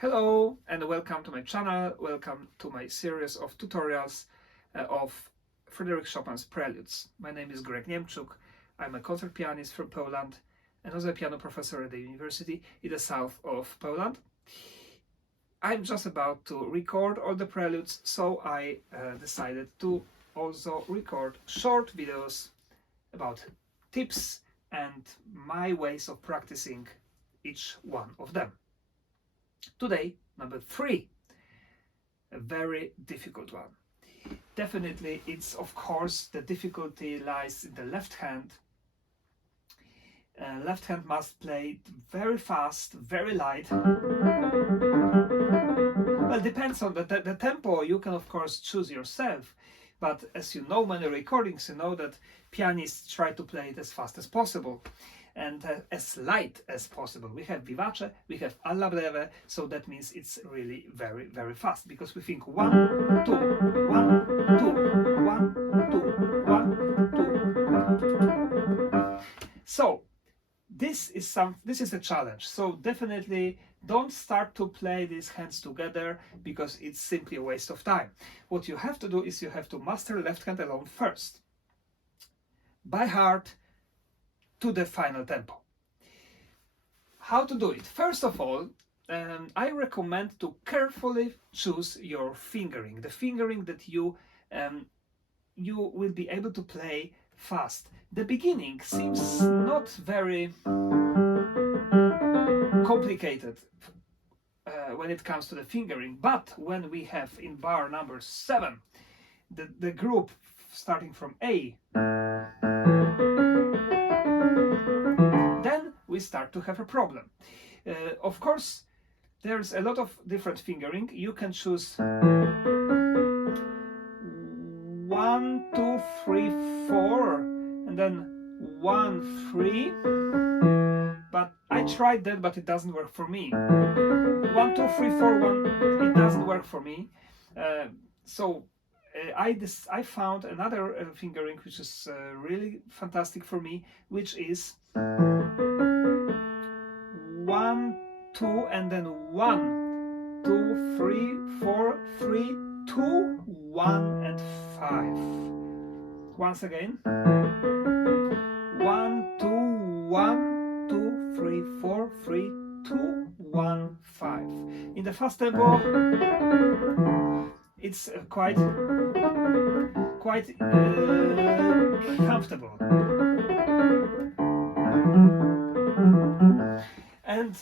Hello and welcome to my channel, welcome to my series of tutorials of Frédéric Chopin's Preludes. My name is Niemczuk, I'm a concert pianist from Poland and also a piano professor at the university in the south of Poland. I'm just about to record all the preludes, so I decided to also record short videos about tips and my ways of practicing each one of them. Today, number 3, a very difficult one. Definitely, it's of course the difficulty lies in the left hand. Left hand must play very fast, very light. Well, depends on the tempo. You can of course choose yourself, but as you know many recordings, you know that pianists try to play it as fast as possible and as light as possible. We have vivace, we have alla breve, so that means it's really very, very fast, because we think 1, 2, 1, 2, 1, 2, 1, 2. So this is a challenge. So definitely don't start to play these hands together, because it's simply a waste of time. What you have to do is you have to master left hand alone first, by heart, to the final tempo. How to do it? First of all, I recommend to carefully choose your fingering, the fingering that you will be able to play fast. The beginning seems not very complicated when it comes to the fingering, but when we have in bar number 7 the group starting from A, then we start to have a problem. Of course, there's a lot of different fingering. You can choose 1, 2, 3, 4, and then 1, 3. But I tried that, but it doesn't work for me. 1, 2, 3, 4, 1. It doesn't work for me. So I found another fingering which is really fantastic for me, which is 1, 2, and then 1, 2, 3, 4, 3, 2, 1, and 5. Once again. 1, 2, 1, 2, 3, 4, 3, 2, 1, 5. In the fast tempo, it's quite comfortable. And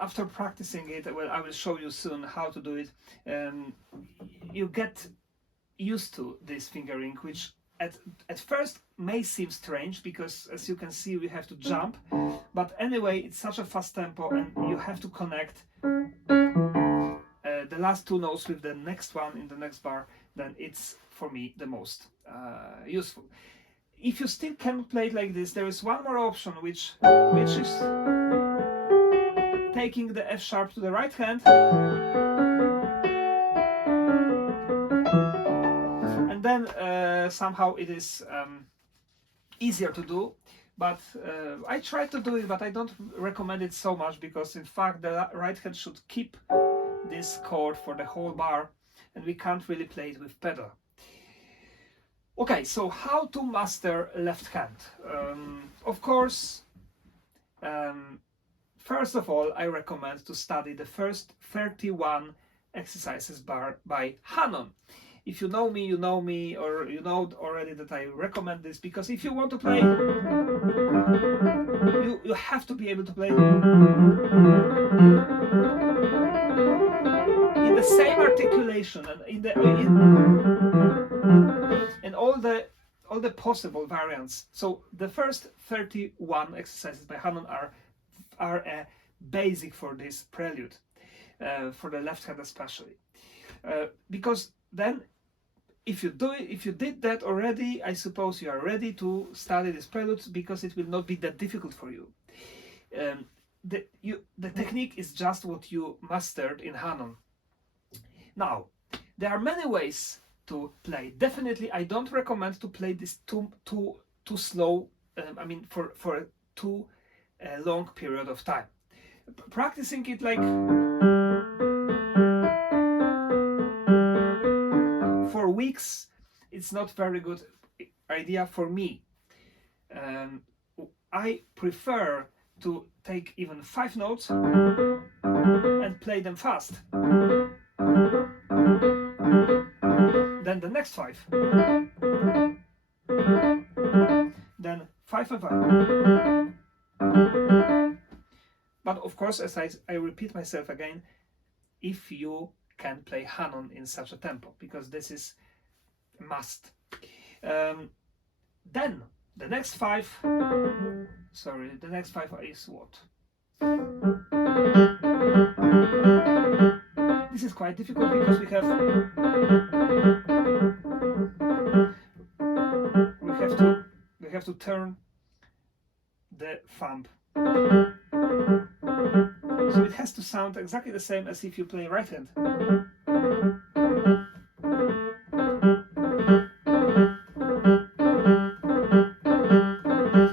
after practicing it, well, I will show you soon how to do it. You get used to this fingering, which at first may seem strange, because as you can see we have to jump, but anyway it's such a fast tempo and you have to connect the last 2 notes with the next one in the next bar. Then it's for me the most useful. If you still can't play it like this, there is one more option, which is taking the F sharp to the right hand, and then somehow it is easier to do. But I tried to do it, but I don't recommend it so much, because in fact the right hand should keep this chord for the whole bar, and we can't really play it with pedal. Okay, so how to master left hand? Of course, first of all, I recommend to study the first 31 exercises by Hannon. If you know me, you know me, or you know already that I recommend this, because if you want to play, you have to be able to play in the same articulation and in all the possible variants. So the first 31 exercises by Hannon are a basic for this prelude, for the left hand especially, because then if you did that already, I suppose you are ready to study this prelude, because it will not be that difficult for you. The technique is just what you mastered in Hannon. Now, there are many ways to play. Definitely, I don't recommend to play this too slow I mean, for a too long period of time. Practicing it like for weeks, it's not very good idea for me. I prefer to take even 5 notes and play them fast. Then the next 5. Then 5 and 5. But of course, as I repeat myself again, if you can play Hanon in such a tempo, because this is a must. Then the next 5, sorry, the next 5 is what? This is quite difficult because we have to turn the thumb. So it has to sound exactly the same as if you play right hand.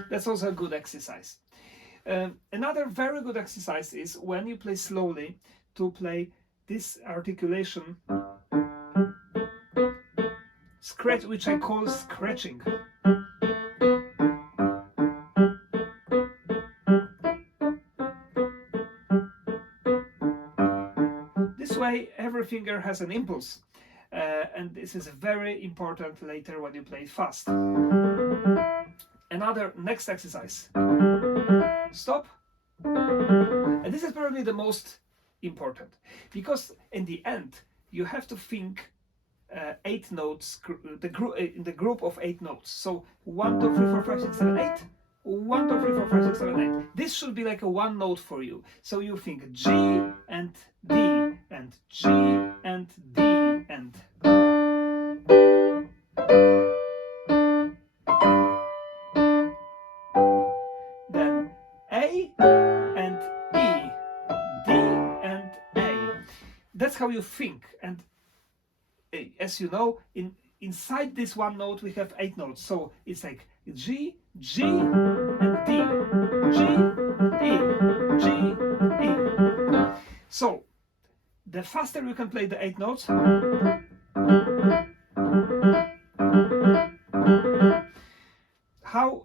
That's also a good exercise. Another very good exercise is when you play slowly, to play this articulation, scratch, which I call scratching. This way, every finger has an impulse, and this is very important later when you play fast. Another next exercise. Stop. And this is probably the most important, because in the end you have to think 8 notes, in the group of 8 notes. So 1, 2, 3, 4, 5, 6, 7, 8. 1, 2, 3, 4, 5, 6, 7, 8. This should be like a one note for you. So you think G and D and G and D and then A and E, D and A. That's how you think. And as you know, inside this one note we have 8 notes. So it's like G, G and D, G, E, G, E. So the faster you can play the 8 notes,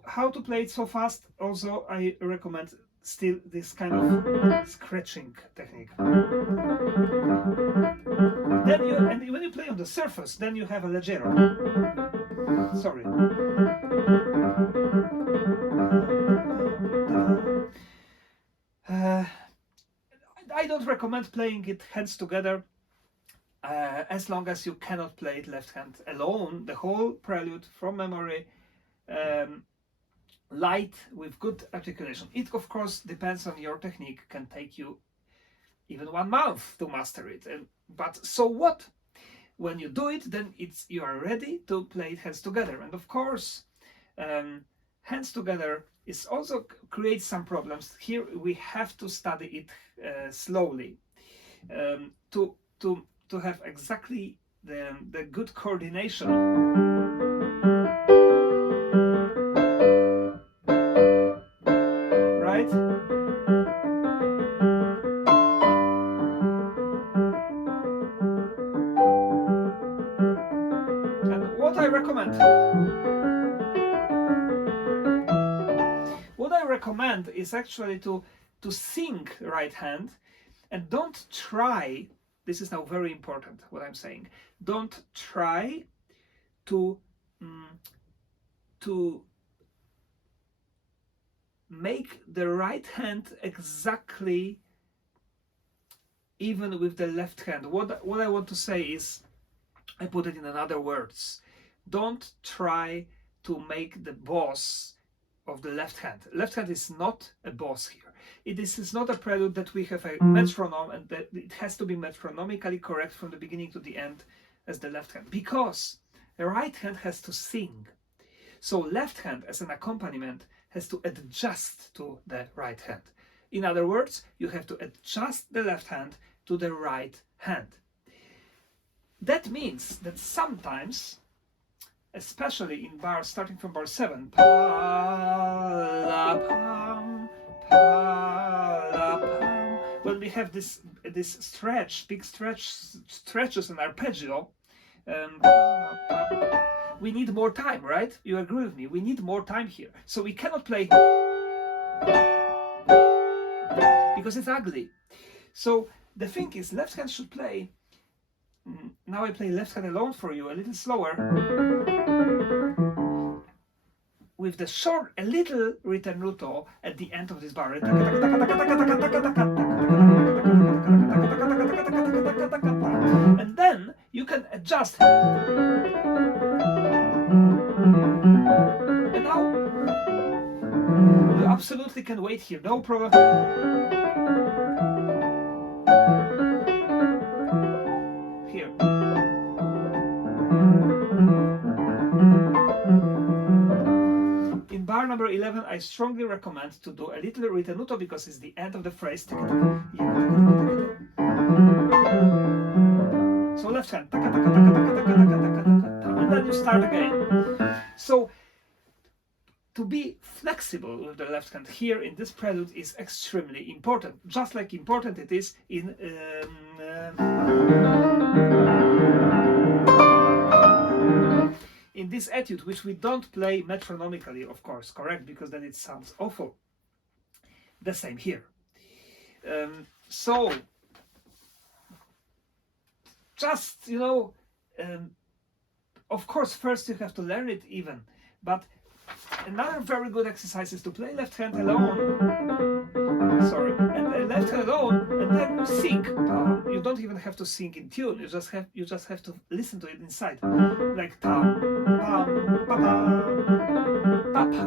how to play it so fast, also I recommend still this kind of scratching technique. Then and when you play on the surface, then you have a leggero. Sorry. I don't recommend playing it hands together, as long as you cannot play it left hand alone, the whole prelude from memory, light with good articulation. It of course depends on your technique, can take you even 1 month to master it. But so what? When you do it, then you are ready to play it hands together. And of course, hands together is also creates some problems. Here we have to study it slowly to have exactly the good coordination. Right? And what I recommend is actually to sing right hand, and don't try, this is now very important what I'm saying, don't try to make the right hand exactly even with the left hand. What I want to say is, I put it in other words, don't try to make the boss of the left hand. Left hand is not a boss here. This is not a prelude that we have a metronome and that it has to be metronomically correct from the beginning to the end as the left hand, because the right hand has to sing. So left hand as an accompaniment has to adjust to the right hand. In other words, you have to adjust the left hand to the right hand. That means that sometimes, especially in bars starting from bar 7, pa, have this stretches and arpeggio. We need more time, right? You agree with me? We need more time here. So we cannot play because it's ugly. So the thing is, left hand should play. Now I play left hand alone for you, a little slower, with the short, a little ritenuto at the end of this bar. And then you can adjust. And now you absolutely can wait here, no problem. Here. In bar number 11, I strongly recommend to do a little ritenuto because it's the end of the phrase. So left hand, and then you start again. So to be flexible with the left hand here in this prelude is extremely important, just like important it is in this etude, which we don't play metronomically, of course, correct, because then it sounds awful. The same here. So just, you know, of course, first you have to learn it even, but another very good exercise is to play left hand alone. Sorry, and left hand alone, and then sing. You don't even have to sing in tune. You just have to listen to it inside, like tam pam pa pa pa pa,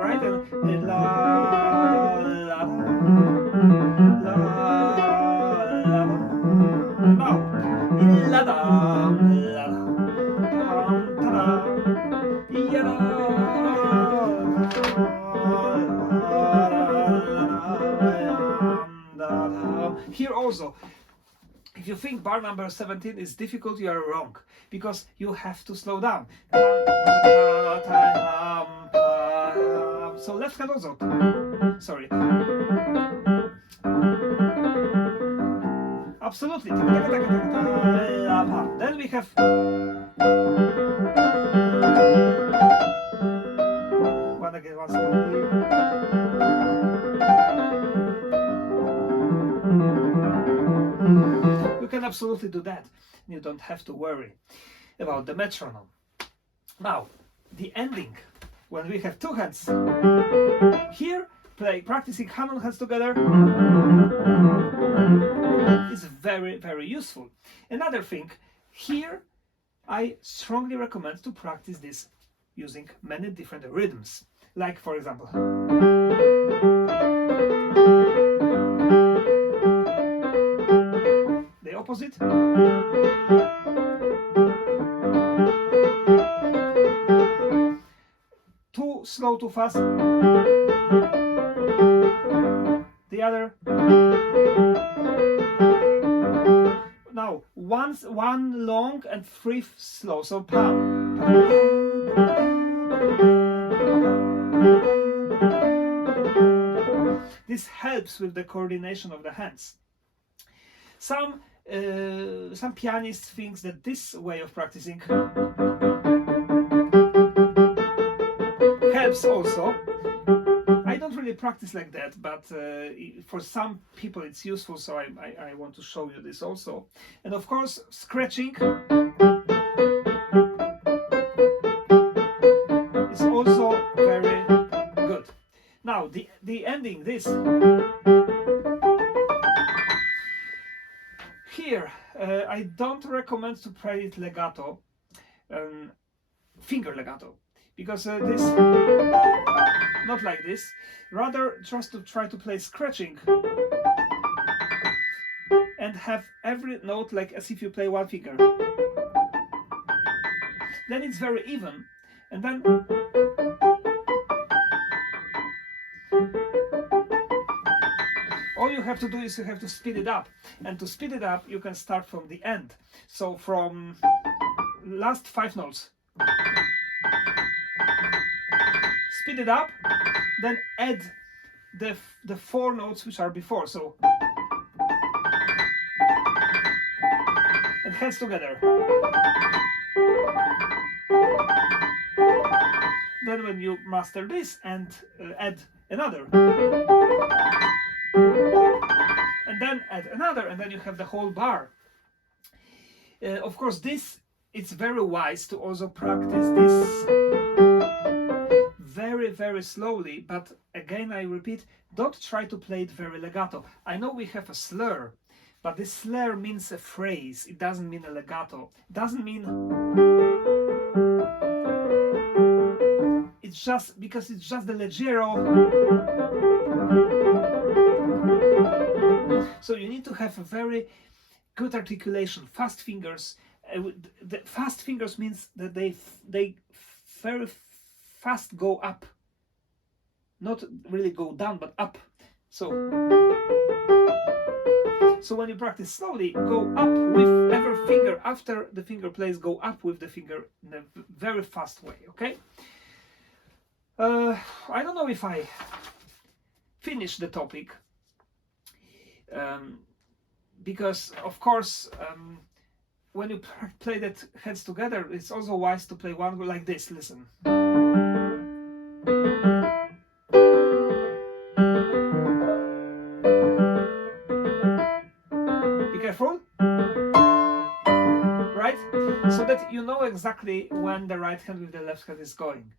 right? And la la la la. Now la da la da. Here also, if you think bar number 17 is difficult, you are wrong, because you have to slow down. So left hand also. Sorry. Absolutely. Then we have one again, once again. You can absolutely do that. You don't have to worry about the metronome. Now, the ending, when we have two hands. Here, practicing hand on hands together is very, very useful. Another thing, here I strongly recommend to practice this using many different rhythms. Like, for example, the opposite. Too slow, too fast. The other. Now, one long and three slow. So pam. This helps with the coordination of the hands. Some pianists think that this way of practicing helps also. I don't really practice like that, but for some people it's useful, so I want to show you this also. And of course, scratching is also very good. Now, the ending, this. Here, I don't recommend to play it legato, finger legato, because this, not like this, rather just to try to play scratching and have every note like as if you play one finger. Then it's very even, and then all you have to do is you have to speed it up, and to speed it up you can start from the end, so from last 5 notes. Speed it up, then add the four notes which are before. So, and hands together. Then when you master this and add another, and then add another, and then you have the whole bar. Of course, it's very wise to also practice this very, very slowly, but again, I repeat, don't try to play it very legato. I know we have a slur, but this slur means a phrase. It doesn't mean a legato. It doesn't mean... It's just because it's just the leggero. So you need to have a very good articulation, fast fingers. The fast fingers means that they very fast go up, not really go down, but up. So when you practice slowly, go up with every finger. After the finger plays, go up with the finger in a very fast way. Okay. I don't know if I finished the topic, because of course when you play that hands together, it's also wise to play one like this. Listen. Be careful, right? So that you know exactly when the right hand with the left hand is going.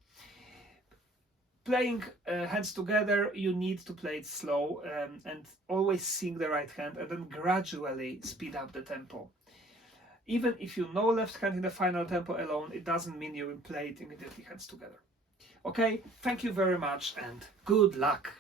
Playing hands together, you need to play it slow and always sing the right hand, and then gradually speed up the tempo. Even if you know left hand in the final tempo alone, it doesn't mean you will play it immediately hands together. Okay, thank you very much and good luck.